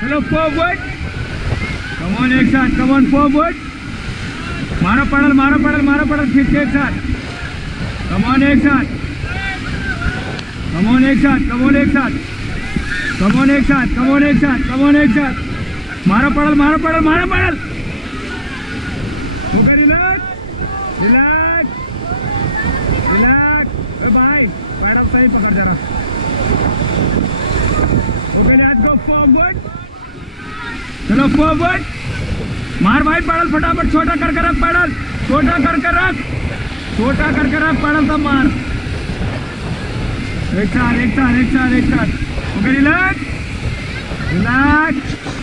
चलो forward, come on एक साथ, कम ऑन फॉरवर्ड, मारो पैडल, मारो पैडल, मारो पैडल, खींच के एक साथ, कम ऑन एक साथ, कम ऑन एक साथ, कम ऑन एक साथ, कम ऑन एक साथ, कम ऑन एक साथ, कम ऑन एक साथ, मारो पैडल, मारो पैडल, मारो पैडल, रिलैक्स रिलैक्स रिलैक्स। ए भाई पैडल सही पकड़ जरा। ओके लेट्स गो फॉरवर्ड, चलो फॉरवर्ड, मार भाई पैडल फटाफट, छोटा करके रख पैडल, छोटा करके रख, छोटा करके रख पैडल, तब मार। एक साथ एक साथ एक साथ एक साथ। Okay relax relax.